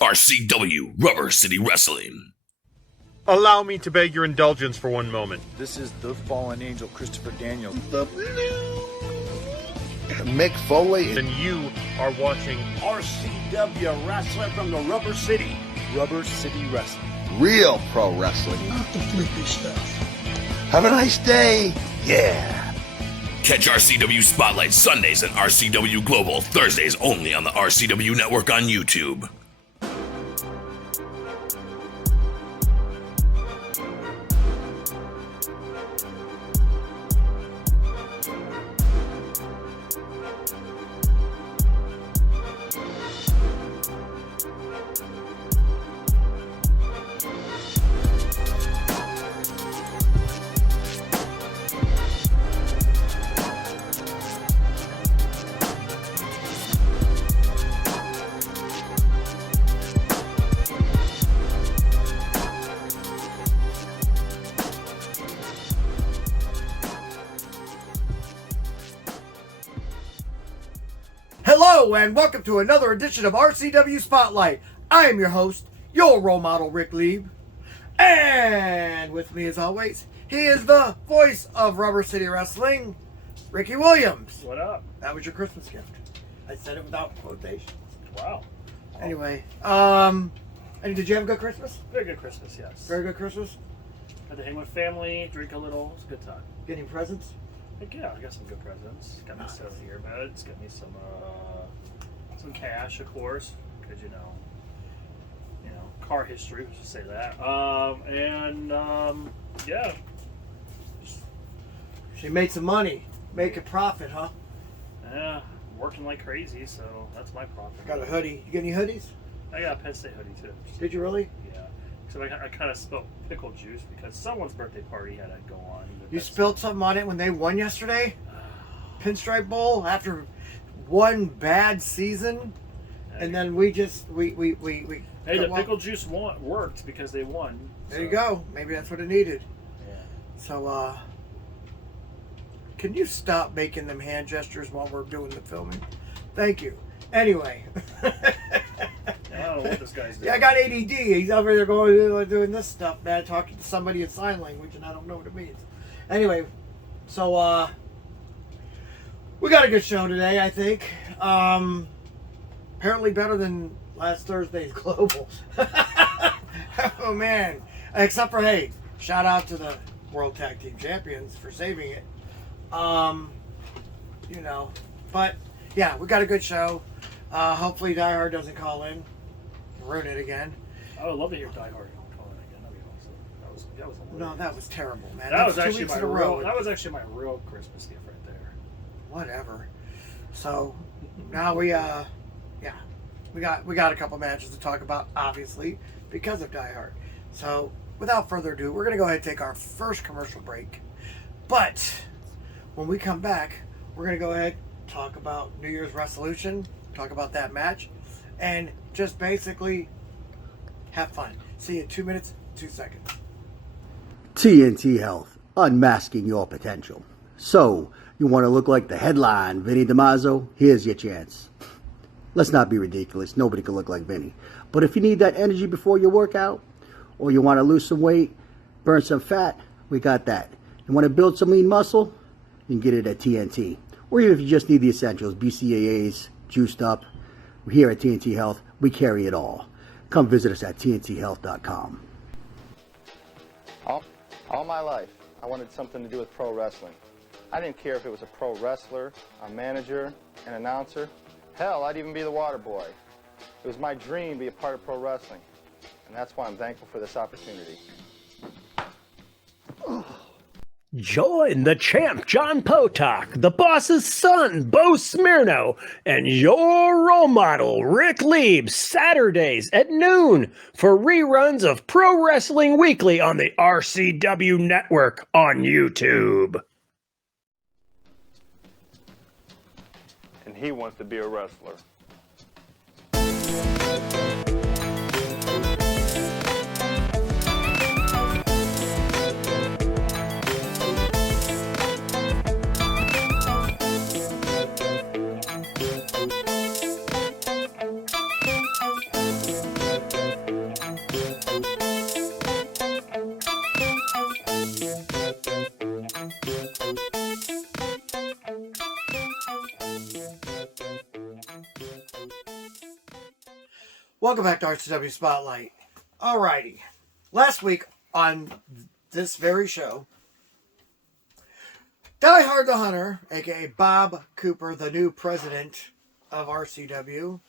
RCW Rubber City Wrestling. Allow me to beg your indulgence for one moment. This is the fallen angel, Christopher Daniels. The Mick Foley. And you are watching RCW Wrestling from the Rubber City. Rubber City Wrestling. Real pro wrestling. Not the flippy stuff. Have a nice day. Yeah. Catch RCW Spotlight Sundays and RCW Global Thursdays only on the RCW Network on YouTube. Hello and welcome to another edition of RCW Spotlight. I am your host, your role model, Rick Lieb. And with me as always, he is the voice of Rubber City Wrestling, Ricky Williams. What up? That was your Christmas gift. I said it without quotations. Wow. Anyway, and did you have a good Christmas? Very good Christmas, yes. Very good Christmas? Had to hang with family, drink a little. It's a good time. Getting presents? Heck yeah, I got some good presents. Got me some earbuds, got me some cash, of course, because you know, car history, we should say that. Yeah. She made some money. Make a profit, huh? Yeah, working like crazy, so that's my profit. Got a hoodie. You get any hoodies? I got a Penn State hoodie too. Did you really? Yeah. So I kind of spilled pickle juice because someone's birthday party had to go on. You spilled something on it when they won yesterday? Pinstripe Bowl after one bad season, and then we Hey, the pickle juice worked because they won. There you go. Maybe that's what it needed. Yeah. So, can you stop making them hand gestures while we're doing the filming? Thank you. Anyway. I don't know what this guy's doing. Yeah, I got ADD. He's over there going doing this stuff, man, talking to somebody in sign language, and I don't know what it means. Anyway, so we got a good show today, I think. Apparently better than last Thursday's Global. Oh man! Except for shout out to the World Tag Team Champions for saving it. But yeah, we got a good show. Hopefully Die Hard doesn't call in, ruin it again. I would love to hear Die Hard call in again. That'd be awesome. That was No, that was terrible, man. That was 2 actually weeks my in a row. that was actually my real Christmas gift right there. Whatever. So now we got a couple matches to talk about, obviously, because of Die Hard. So without further ado, we're gonna go ahead and take our first commercial break. But when we come back, we're gonna go ahead and talk about New Year's Wrestlution, talk about that match, and just basically have fun. See you in 2 minutes, 2 seconds. TNT Health, unmasking your potential. So, you want to look like the headline, Vinny DiMaggio? Here's your chance. Let's not be ridiculous. Nobody can look like Vinny. But if you need that energy before your workout, or you want to lose some weight, burn some fat, we got that. You want to build some lean muscle? You can get it at TNT. Or even if you just need the essentials, BCAAs, juiced up. Here at TNT Health, we carry it all. Come visit us at tnthealth.com. All my life, I wanted something to do with pro wrestling. I didn't care if it was a pro wrestler, a manager, an announcer. Hell, I'd even be the water boy. It was my dream to be a part of pro wrestling, and that's why I'm thankful for this opportunity. Join the champ, John Potok, the boss's son, Bo Smirno, and your role model, Rick Lieb, Saturdays at noon for reruns of Pro Wrestling Weekly on the RCW Network on YouTube. And he wants to be a wrestler. Welcome back to RCW Spotlight. Alrighty. Last week on this very show, Die Hard the Hunter, aka Bob Cooper, the new president of RCW,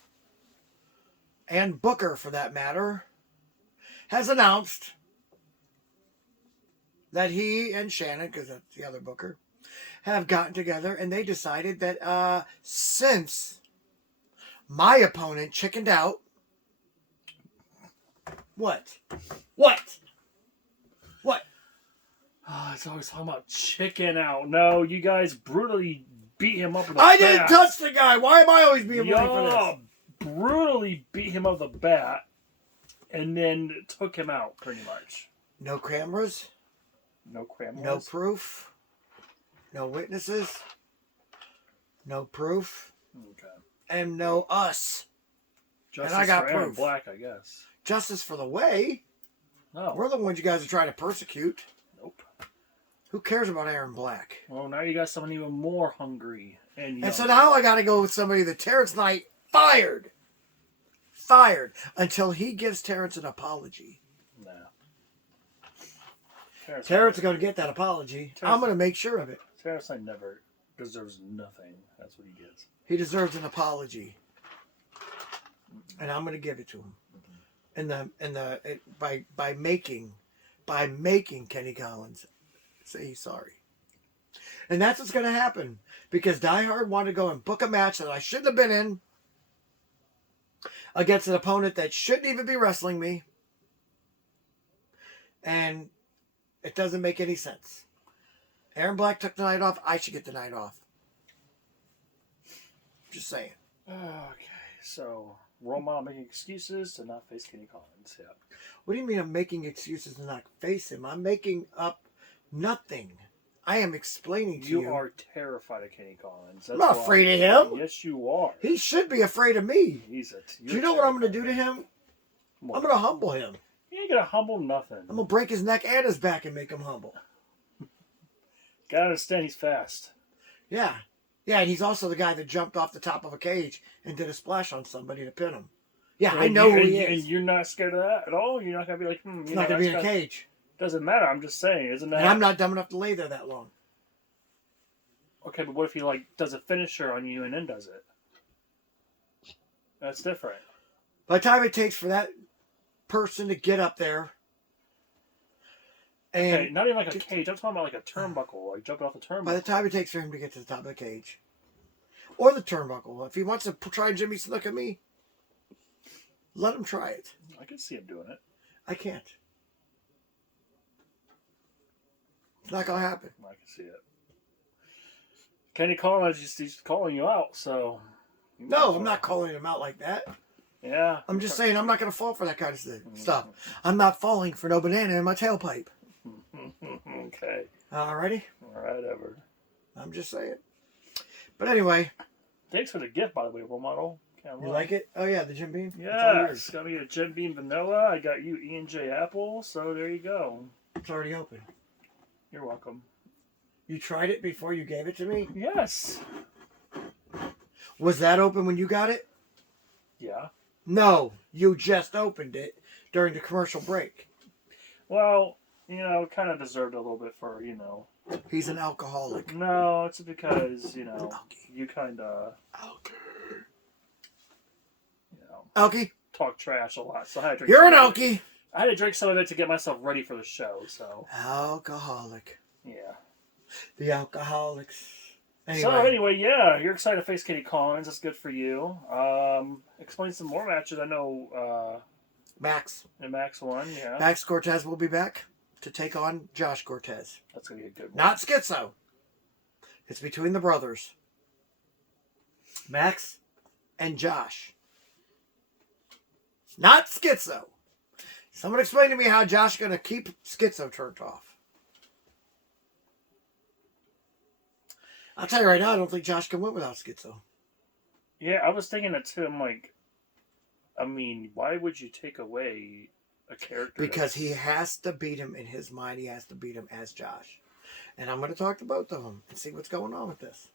and Booker for that matter, has announced that he and Shannon, because that's the other Booker, have gotten together and they decided that since my opponent chickened out. What? Oh, it's always talking about chicken out. No, you guys brutally beat him up with a I bat. didn't touch the guy. Why am I always being blamed for this? Y'all brutally beat him up with a bat and then took him out, pretty much. No cameras. No cameras. No proof. No witnesses. No proof. Okay. And no us. Justice and I got for Aaron proof. Black, I guess. Justice for the way. No. We're the ones you guys are trying to persecute. Nope. Who cares about Aaron Black? Well, now you got someone even more hungry. And so now I got to go with somebody that Terrence Knight fired. Fired. Until he gives Terrence an apology. No. Terrence is going to get that apology. I'm going to make sure of it. Terrence Knight never deserves nothing. That's what he gets. He deserves an apology. And I'm going to give it to him. By making Kenny Collins say he's sorry. And that's what's going to happen. Because Die Hard wanted to go and book a match that I shouldn't have been in against an opponent that shouldn't even be wrestling me. And it doesn't make any sense. Aaron Black took the night off. I should get the night off. Just saying. Okay, so RoleModel making excuses to not face Kenny Collins. Yeah. What do you mean I'm making excuses to not face him? I'm making up nothing. I am explaining to you. You are terrified of Kenny Collins. That's I'm not afraid of him. Yes, you are. He should be afraid of me. Do you know what I'm going to do to him? What? I'm going to humble him. You ain't going to humble nothing. I'm going to break his neck and his back and make him humble. Gotta understand he's fast. Yeah. Yeah, and he's also the guy that jumped off the top of a cage and did a splash on somebody to pin him. Yeah, And I know who he And is. you're not scared of that at all? You're not going to be like, He's not going to be in a cage. Doesn't matter. I'm just saying. Isn't that... And I'm not dumb enough to lay there that long. Okay, but what if he does a finisher on you and then does it? That's different. By the time it takes for that person to get up there and Okay, not even like a cage. I'm talking about like a turnbuckle, like jumping off the turnbuckle. by the time it takes for him to get to the top of the cage or the turnbuckle, if he wants to try Jimmy Snuka at me, let him try it. I can see him doing it. I can't. It's not going to happen. I can see it. Kenny Collins, he's calling you out, so... No, I'm not calling him out like that. Yeah. I'm just saying I'm not going to fall for that kind of stuff. I'm not falling for no banana in my tailpipe. Okay. Alrighty? Whatever. I'm just saying. But anyway. Thanks for the gift, by the way, RoleModel. You like it? Oh, yeah, the Jim Beam? Yeah, it's got me a Jim Beam Vanilla. I got you Ian J. Apple, so there you go. It's already open. You're welcome. You tried it before you gave it to me? Yes. Was that open when you got it? Yeah. No, you just opened it during the commercial break. Well, kind of deserved a little bit for, He's an alcoholic. No, it's because, you kind of... Alky? Talk trash a lot, so I had to drink You're an some of it. alky. I had to drink some of it to get myself ready for the show, so... Alcoholic. Yeah. The alcoholics. So anyway, yeah, you're excited to face Kenny Collins. That's good for you. Explain some more matches. I know Max. And Max won, yeah. Max Cortez will be back to take on Josh Cortez. That's going to be a good one. Not Schizo. It's between the brothers. Max and Josh. Not Schizo. Someone explain to me how Josh is going to keep Schizo turned off. I'll tell you right now, I don't think Josh can win without Schizo. Yeah, I was thinking that too. I'm like, why would you take away a character? Because he has to beat him in his mind. He has to beat him as Josh. And I'm going to talk to both of them and see what's going on with this.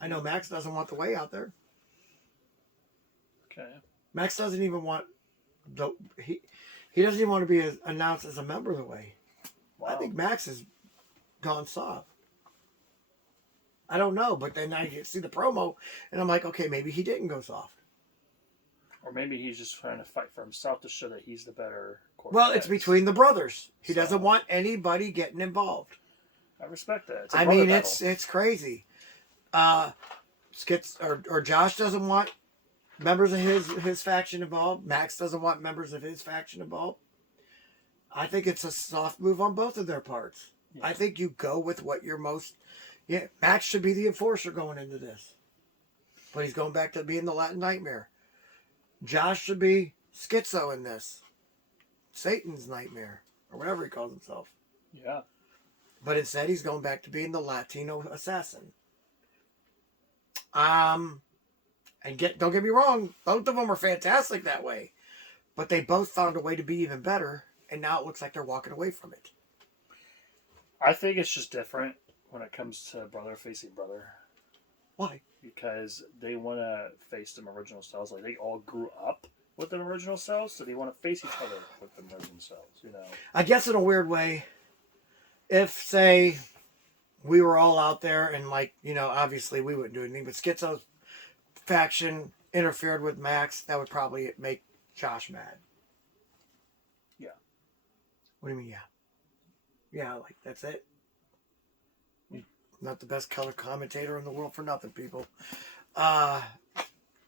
I know Max doesn't want the way out there. Okay. Max doesn't even want he doesn't even want to be announced as a member of the way. Wow. I think Max has gone soft. I don't know, but then I see the promo, and I'm like, okay, maybe he didn't go soft. Or maybe he's just trying to fight for himself to show that he's the better quarterback. Well, it's between the brothers. He doesn't want anybody getting involved. I respect that. It's I mean, it's crazy. Skits or Josh doesn't want members of his faction involved. Max doesn't want members of his faction involved. I think it's a soft move on both of their parts. Yeah. I think you go with what you're most. Yeah, Max should be the enforcer going into this, but he's going back to being the Latin Nightmare. Josh should be Schizo in this, Satan's Nightmare, or whatever he calls himself. Yeah. But instead, he's going back to being the Latino assassin. And don't get me wrong, both of them are fantastic that way, but they both found a way to be even better, and now it looks like they're walking away from it. I think it's just different when it comes to brother facing brother. Why? Because they want to face them original selves. Like, they all grew up with them original selves, so they want to face each other with them original selves, you know? I guess in a weird way, if, say, we were all out there and, like, you know, obviously we wouldn't do anything, but Schizo's faction interfered with Max, that would probably make Josh mad. Yeah. What do you mean, yeah? Yeah, like, that's it? Not the best color commentator in the world for nothing, people.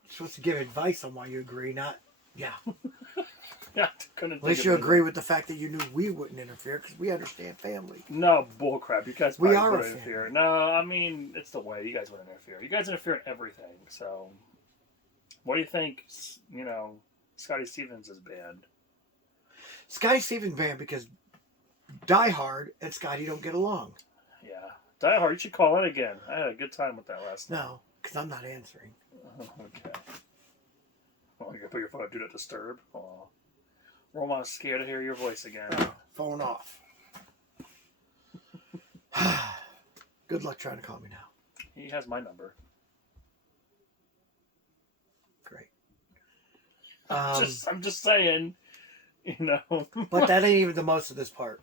Supposed to give advice on why you agree, not, yeah. Yeah, couldn't At least you agree with the fact that you knew we wouldn't interfere because we understand family. No, bullcrap. You guys we are would interfere. No, I mean, it's the way. You guys would interfere. You guys interfere in everything. So, what do you think, you know, Scotty Stevens is banned? Scotty Stevens banned because Die Hard and Scotty don't get along. Yeah. Die Hard, you should call in again. I had a good time with that last night. No, because I'm not answering. Okay. Well, you're going to put your phone on Do Not Disturb? Oh. Roma's scared to hear your voice again. Oh, phone off. Good luck trying to call me now. He has my number. Great. I'm just saying, you know. But that ain't even the most of this part.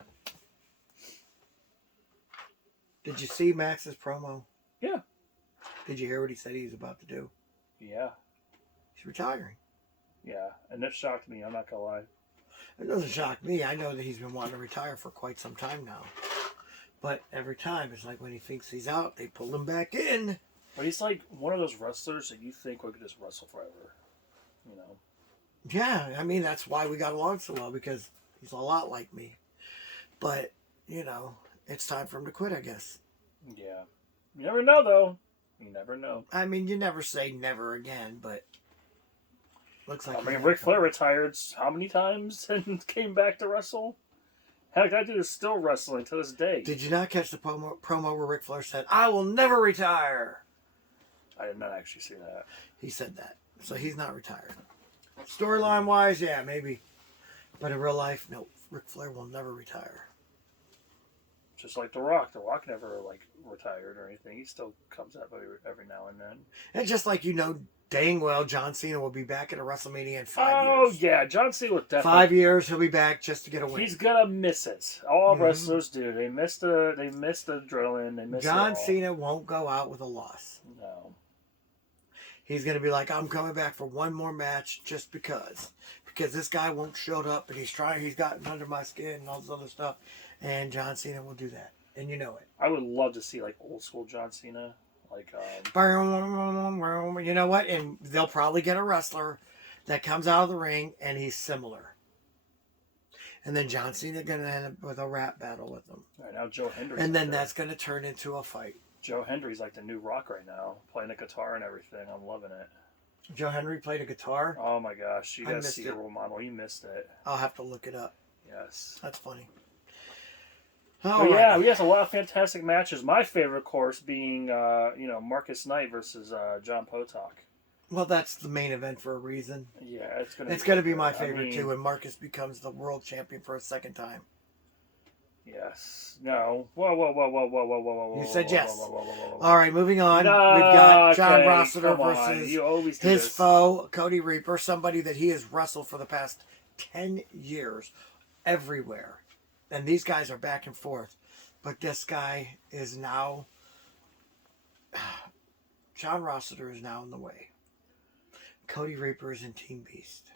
Did you see Max's promo? Yeah. Did you hear what he said he was about to do? Yeah. He's retiring. Yeah, and that shocked me. I'm not gonna lie. It doesn't shock me. I know that he's been wanting to retire for quite some time now. But every time, it's like when he thinks he's out, they pull him back in. But he's like one of those wrestlers that you think would just wrestle forever. You know? Yeah, I mean, that's why we got along so well, because he's a lot like me. But, you know, it's time for him to quit, I guess. Yeah. You never know, though. You never know. I mean, you never say never again, but looks like... I mean, Ric Flair retired how many times and came back to wrestle? Heck, that dude is still wrestling to this day. Did you not catch the promo where Ric Flair said, "I will never retire"? I did not actually see that. He said that. So he's not retired. Storyline-wise, yeah, maybe. But in real life, no. Ric Flair will never retire. Just like The Rock. The Rock never, like, retired or anything. He still comes up every now and then. And just like you know dang well, John Cena will be back at a WrestleMania in 5 years. Oh, yeah. John Cena will definitely... 5 years, he'll be back just to get a win. He's gonna miss it. All wrestlers do. They miss the adrenaline. They miss John Cena won't go out with a loss. No. He's going to be like, I'm coming back for one more match just because. Because this guy won't show up and he's gotten under my skin and all this other stuff. And John Cena will do that. And you know it. I would love to see, like, old school John Cena. Like, you know what? And they'll probably get a wrestler that comes out of the ring and he's similar. And then John Cena going to end up with a rap battle with them. Right now, Joe Hendry. And then that's going to turn into a fight. Joe Hendry's like the new Rock right now, playing the guitar and everything. I'm loving it. Joe Hendry played a guitar? Oh my gosh, you gotta see your role model. You missed it. I'll have to look it up. Yes. That's funny. Yeah, we had a lot of fantastic matches. My favorite, of course, being Marcus Knight versus John Potok. Well, that's the main event for a reason. Yeah, it's gonna be my favorite too when Marcus becomes the world champion for a second time. Yes. No. Whoa. You said yes. Whoa. All right, moving on. No, We've got John okay, Rossiter come on. versus You always do his this. foe, Cody Reaper, somebody that he has wrestled for the past 10 years everywhere. And these guys are back and forth. But this guy is now... John Rossiter is now in the way. Cody Reaper is in Team Beast.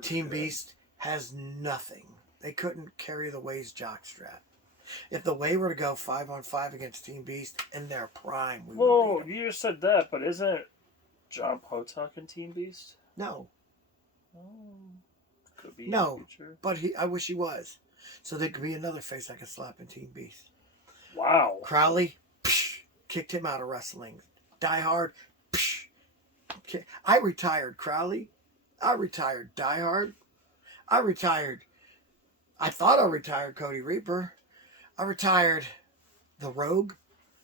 Team Beast has nothing. They couldn't carry the Way's jockstrap. If the Way were to go 5-on-5 against Team Beast in their prime, we would beat them. You just said that, but isn't John Potok in Team Beast? No. Could be No, in the future. but I wish he was. So there could be another face I could slap in Team Beast. Wow. Crowley, kicked him out of wrestling. Die Hard, I retired Crowley. I retired Die Hard. I thought I retired Cody Reaper. I retired the Rogue.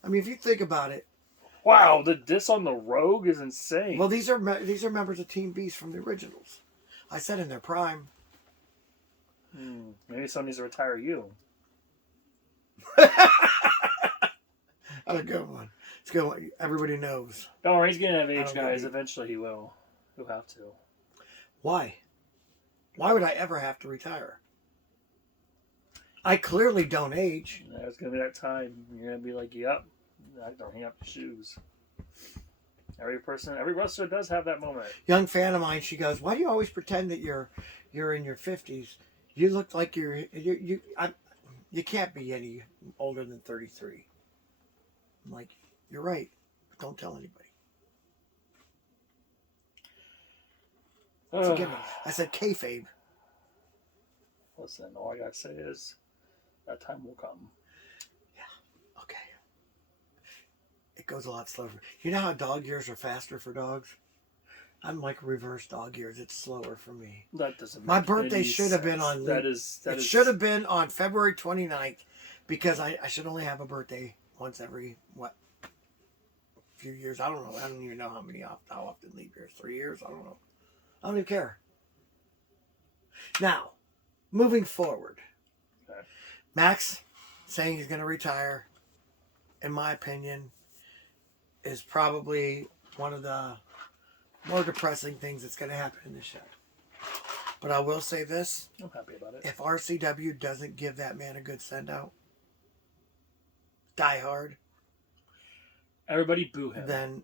I mean, if you think about it. Wow, the diss on the Rogue is insane. Well, these are members of Team Beast from the originals. I said in their prime. Maybe someone needs to retire you. That's a good one. It's a good one. Everybody knows. Don't worry, he's gonna have age, guys. Eventually he will. He'll have to. Why? Why would I ever have to retire? I clearly don't age. There's gonna be that time you're gonna be like, yep, I don't hang up your shoes. Every wrestler does have that moment. Young fan of mine, she goes, "Why do you always pretend that you're in your 50s? You look like you can't be any older than 33." I'm like, "You're right. But don't tell anybody." Forgive me. I said kayfabe. Listen, all I gotta say is that time will come. Yeah. Okay. It goes a lot slower. You know how dog years are faster for dogs? I'm like reverse dog years. It's slower for me. That doesn't. My birthday should have been on. It should have been on February 29th, because I should only have a birthday once every few years. I don't know. I don't even know how often leap years. 3 years. I don't know. I don't even care. Now, moving forward, okay. Max saying he's going to retire, in my opinion, is probably one of the more depressing things that's going to happen in this show. But I will say this. I'm happy about it. If RCW doesn't give that man a good send-out, Die Hard, everybody boo him. Then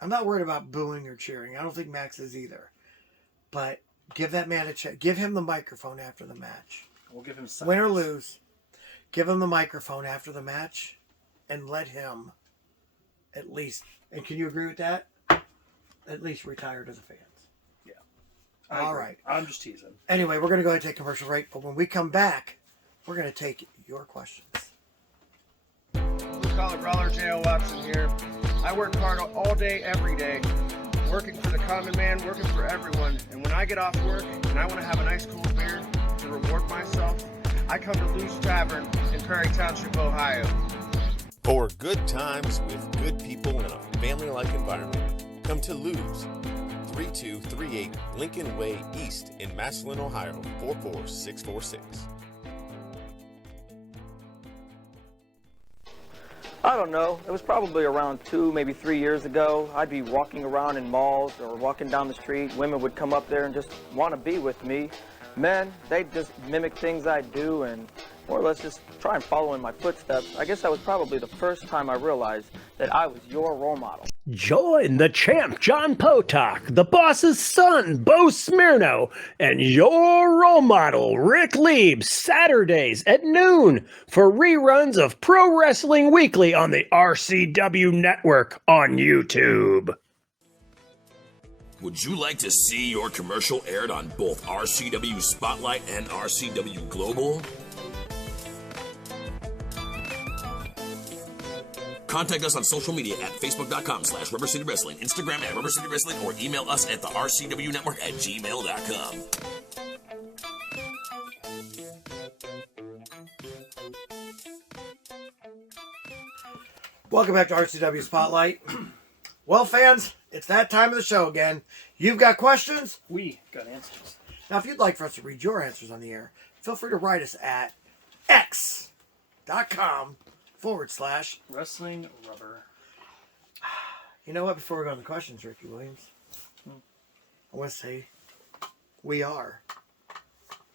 I'm not worried about booing or cheering. I don't think Max is either. But give that man a chance. Give him the microphone after the match. We'll give him silence. Win or lose, give him the microphone after the match and let him at least, and can you agree with that? At least retire to the fans. Yeah. All right. I'm just teasing. Anyway, we're going to go ahead and take a commercial break, but when we come back, we're going to take your questions. Blue Collar Brawler J.O. Watson here. I work hard all day, every day. Working for the common man, working for everyone. And when I get off work and I want to have a nice cool beer to reward myself, I come to Lou's Tavern in Prairie Township, Ohio. For good times with good people in a family-like environment, come to Lou's, 3238 Lincoln Way East in Massillon, Ohio, 44646. I don't know. It was probably around 2, maybe 3 years ago. I'd be walking around in malls or walking down the street. Women would come up there and just want to be with me. Men, they'd just mimic things I do and more or less just try and follow in my footsteps. I guess that was probably the first time I realized that I was your role model. Join the champ, John Potok, the boss's son, Bo Smirno, and your role model, Rick Lieb, Saturdays at noon for reruns of Pro Wrestling Weekly on the RCW Network on YouTube. Would you like to see your commercial aired on both RCW Spotlight and RCW Global? Contact us on social media at facebook.com/Rubber City Wrestling, Instagram at Rubber City Wrestling, or email us at the RCW Network at gmail.com. Welcome back to RCW Spotlight. Well, fans, it's that time of the show again. You've got questions? We got answers. Now, if you'd like for us to read your answers on the air, feel free to write us at x.com/. Wrestling Rubber. You know what? Before we go on the questions, Ricky Williams, I want to say we are.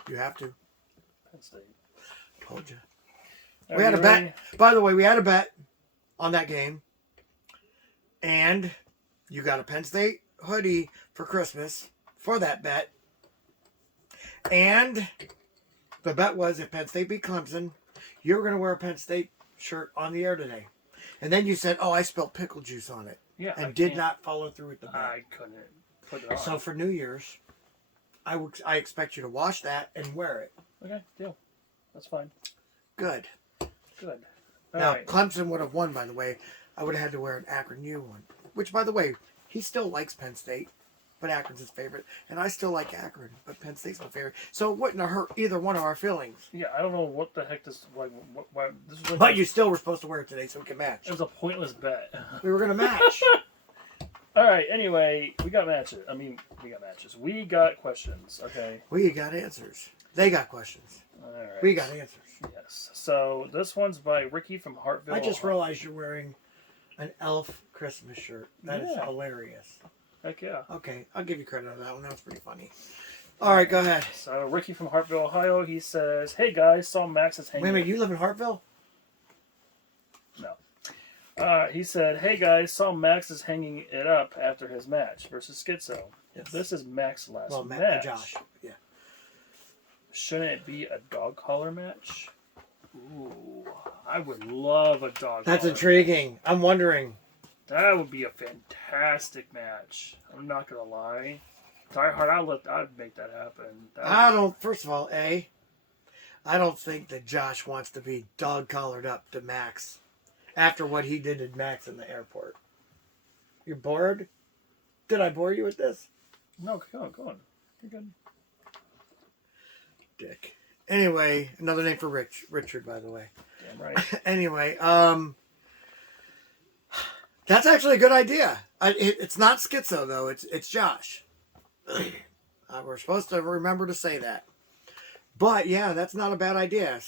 You have to. Penn State. Told you. Are We had you a ready? bet. By the way, we had a bet on that game. And you got a Penn State hoodie for Christmas for that bet. And the bet was if Penn State beat Clemson, you were going to wear a Penn State shirt on the air today. And then you said, oh, I spilled pickle juice on it. Yeah, and I did can't- not follow through with the bet. I couldn't put it on. So for New Year's, I expect you to wash that and wear it. Okay, deal. That's fine. Good. Good. Now, Alright. Clemson would have won, by the way. I would have had to wear an Akron U one. Which, by the way, he still likes Penn State, but Akron's his favorite. And I still like Akron, but Penn State's my favorite. So it wouldn't have hurt either one of our feelings. Yeah, I don't know what the heck this like. What this was like. But you still were supposed to wear it today so we can match. It was a pointless bet. We were going to match. All right. Anyway, we got matches. We got matches. We got questions. Okay. We got answers. They got questions. All right. We got answers. Yes. So this one's by Ricky from Hartville. I just realized you're wearing an elf Christmas shirt. That is Yeah. hilarious. Heck yeah. Okay, I'll give you credit on that one. That was pretty funny. All right, go ahead. So Ricky from Hartville, Ohio, he says, "Hey guys, saw Max's hanging." Wait a minute, you live in Hartville? No. He said, "Hey guys, saw Max is hanging it up after his match versus Schizo. Yes. This is Max's last Well, match. Josh. Yeah. Shouldn't it be a dog collar match? Ooh, I would love a dog. That's collar intriguing. I'm wondering. That would be a fantastic match. I'm not gonna lie. Die Hard, I'd make that happen. First of all, I don't think that Josh wants to be dog collared up to Max after what he did to Max in the airport. You're bored? Did I bore you with this? No, go on. You're good. Dick. Anyway, another name for Richard, by the way. Damn right. Anyway, that's actually a good idea. It's not Schizo, though. It's Josh. We're supposed to remember to say that. But, yeah, that's not a bad idea.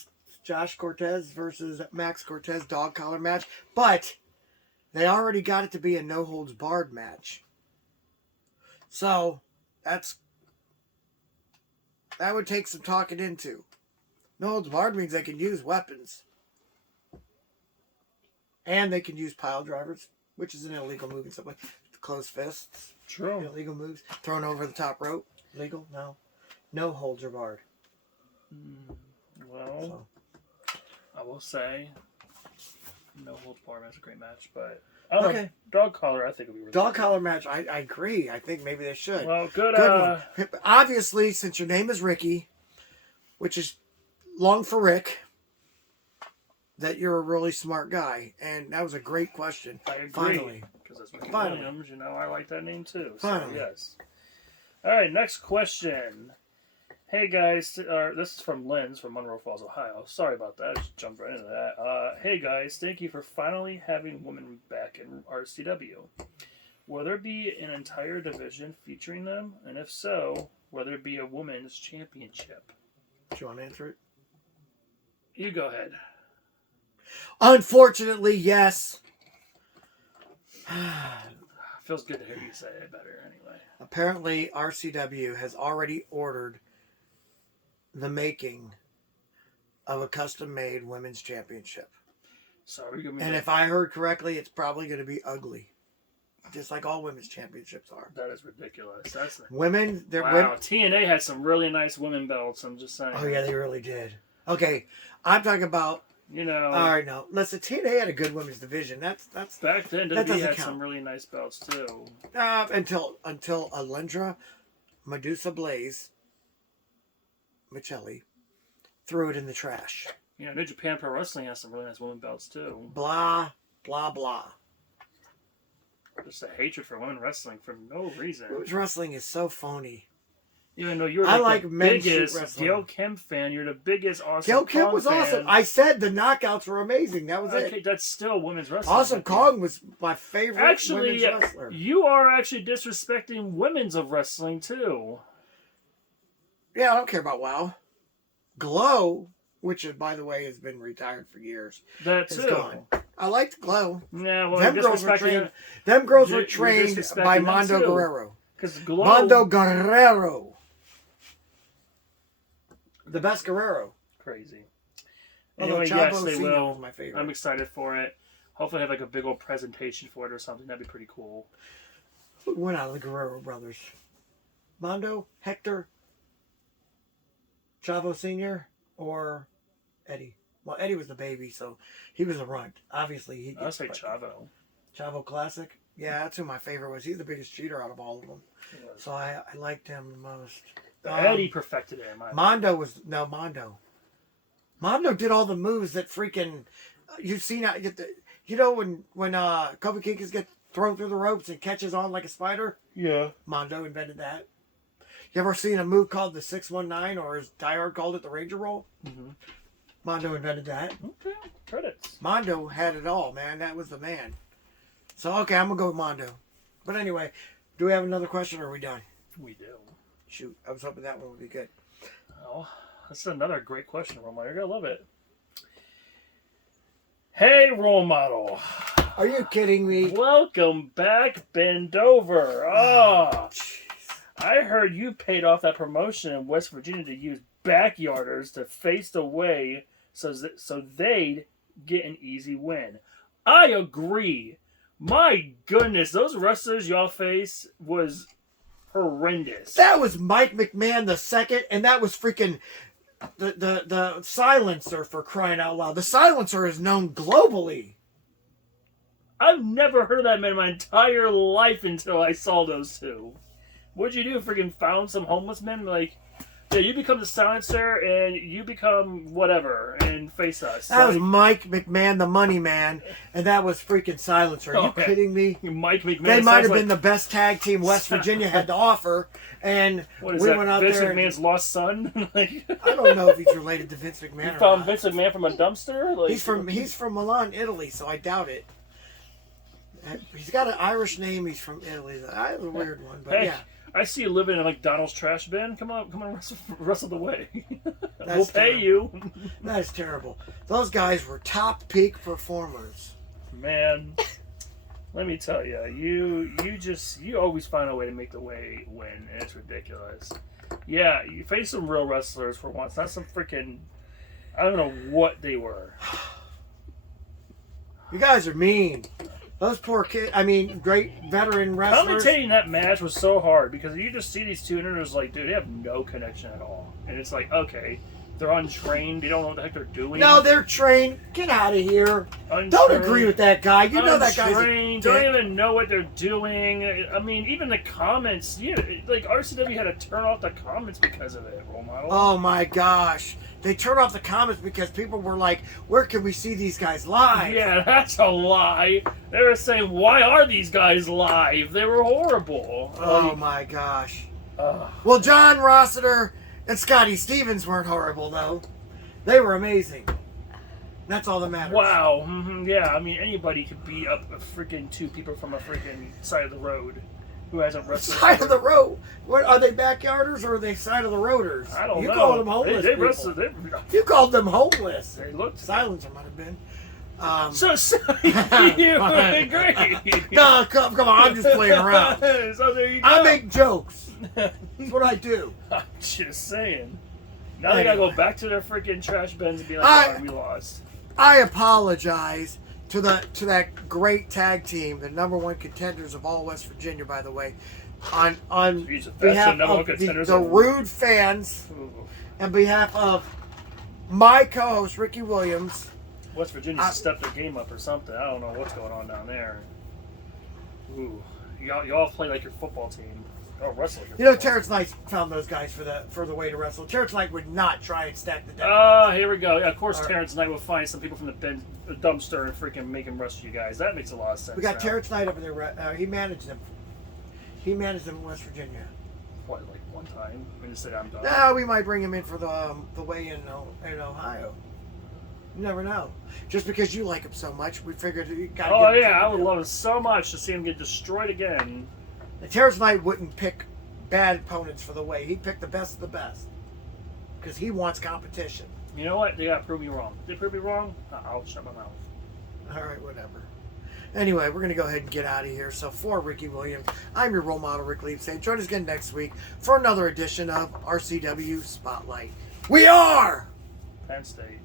Josh Cortez versus Max Cortez dog collar match. But they already got it to be a no-holds-barred match. So, that would take some talking into. No-holds-barred means they can use weapons. And they can use pile drivers, which is an illegal move in some way. Closed fists. True. Illegal moves. Thrown over the top rope. Legal? No. No holds are barred. Well, I will say, no holds barred match, a great match, but I don't know, dog collar, I think would be really Dog good. collar match, I agree. I think maybe they should. Well, good one. Obviously, since your name is Ricky, which is long for Rick, that you're a really smart guy. And that was a great question. I agree. Finally. Because that's Ricky Finally. Williams, I like that name too. Finally. So, yes. All right, next question. Hey guys, this is from Lynn's from Monroe Falls, Ohio. Sorry about that, I just jumped right into that. Hey guys, thank you for finally having women back in RCW. Will there be an entire division featuring them? And if so, will there be a women's championship? Do you want to answer it? You go ahead. Unfortunately, yes. Feels good to hear you say it better anyway. Apparently, RCW has already ordered the making of a custom-made women's championship. So are you gonna be And if I heard correctly, it's probably going to be ugly. Just like all women's championships are. That is ridiculous. That's Women, they're wow. women. TNA had some really nice women belts. I'm just saying. Oh, yeah, they really did. Okay, I'm talking about... You know... All right, no. Listen, TNA had a good women's division. That's back then, that WWE doesn't had count. some really nice belts, too. Until Alundra Medusa Blaze Michelli threw it in the trash. You know, New Japan Pro Wrestling has some really nice women belts, too. Blah, blah, blah. Just a hatred for women wrestling for no reason. Women's wrestling is so phony. Even though you're I like like the men's biggest wrestling. Gail Kim fan, you're the biggest Awesome Gail Kim Kong was fan. awesome. I said the knockouts were amazing. That was Okay, it. that's still women's wrestling. Awesome Kong was my favorite Actually, women's wrestler. you are actually disrespecting women's of wrestling, too. Yeah, I don't care about WoW. Glow which is, by the way, has been retired for years. That is too. gone. I liked Glow. Yeah, well, them girls were trained by Mondo Guerrero. Because Glow... Mondo Guerrero. The best Guerrero. Crazy. Although Anyway, Chavo yes, they Senior will. was my favorite. I'm excited for it. Hopefully have like a big old presentation for it or something. That'd be pretty cool. Who went out of the Guerrero brothers? Mondo, Hector, Chavo Senior, or Eddie? Well, Eddie was the baby, so he was a runt. Obviously, I'll say Chavo. Chavo Classic? Yeah, that's who my favorite was. He's the biggest cheater out of all of them. So I liked him the most. Eddie perfected it. Mondo was... No, Mondo. Mondo did all the moves that freaking... You've seen... You know when Kobe Kikas get thrown through the ropes and catches on like a spider? Yeah. Mondo invented that. You ever seen a move called the 619, or as Die Hard called it, the Ranger Roll? Mm-hmm. Mondo invented that. Okay, credits. Mondo had it all, man. That was the man. So, okay, I'm going to go with Mondo. But anyway, do we have another question, or are we done? We do. Shoot, I was hoping that one would be good. Oh, this is another great question, Role Model. You're going to love it. Hey, Role Model. Are you kidding me? Welcome back, Bend Over. Oh, I heard you paid off that promotion in West Virginia to use backyarders to face away so they'd get an easy win. I agree. My goodness, those wrestlers y'all face was horrendous. That was Mike McMahon the second, and that was freaking the Silencer, for crying out loud. The Silencer is known globally. I've never heard of that man in my entire life until I saw those two. What'd you do? Freaking found some homeless men? Like, yeah, you become the Silencer and you become whatever and face us. That was Mike McMahon, the money man, and that was freaking Silencer. Are you kidding me? Mike McMahon. They might have been the best tag team West Virginia had to offer, and what is we that, went out Vince there. McMahon's lost son? Like, I don't know if he's related to Vince McMahon. You found Vince McMahon from a dumpster? Like, he's from Milan, Italy, so I doubt it. He's got an Irish name. He's from Italy. That's a weird one, but hey, yeah. I see you living in a McDonald's trash bin. Come on, wrestle the way. We'll pay terrible. you. That is terrible. Those guys were top peak performers. Man, let me tell you, you always find a way to make the way win, and it's ridiculous. Yeah, you face some real wrestlers for once, not some freaking, I don't know what they were. You guys are mean. Those poor kids, great veteran wrestlers. Commentating that match was so hard because you just see these two and it's like, dude, they have no connection at all. And it's like, okay, they're untrained. They don't know what the heck they're doing. No, they're trained. Get out of here. Untrained, don't agree with that guy. You know that guy's untrained, don't even know what they're doing. I mean, even the comments, like RCW had to turn off the comments because of it, Role Model. Oh my gosh. They turned off the comments because people were like, where can we see these guys live? Yeah, that's a lie. They were saying, why are these guys live? They were horrible. Oh my gosh. Well, John Rossiter and Scotty Stevens weren't horrible, though. They were amazing. That's all that matters. Wow. Mm-hmm. Yeah, I mean, anybody could beat up a freaking two people from a freaking side of the road who hasn't wrestled. Side of the road? What, are they backyarders or are they side of the roaders? I don't know. You called them homeless. They wrestled. You called them homeless. They looked. Silencer might have been. So you agree? No, come on. I'm just playing around. So there you go. I make jokes. That's what I do. I'm just saying. Now they gotta go back to their freaking trash bins and be like, we lost. I apologize to that great tag team, the number one contenders of all West Virginia, by the way, on behalf of the rude fans, and behalf of my co-host Ricky Williams. West Virginia stepped their game up or something. I don't know what's going on down there. Ooh, y'all play like your football team. Oh, wrestle. Terrence Knight found those guys for the way to wrestle. Terrence Knight would not try and stack the deck. Oh, here we go. Yeah, of course, Terrence Knight will find some people from the dumpster and freaking make them wrestle you guys. That makes a lot of sense. We got Terrence Knight over there. He managed them. He managed them in West Virginia. What, like one time? We just said I'm done. No, we might bring him in for the way in Ohio. You never know. Just because you like him so much, we figured you got to. Oh yeah, I would love it so much to see him get destroyed again. Terrence Knight wouldn't pick bad opponents for the way. He'd pick the best of the best. Because he wants competition. You know what? They gotta prove me wrong. If they prove me wrong, I'll shut my mouth. All right, whatever. Anyway, we're going to go ahead and get out of here. So for Ricky Williams, I'm your role model, Rick Leib. Say, join us again next week for another edition of RCW Spotlight. We are Penn State.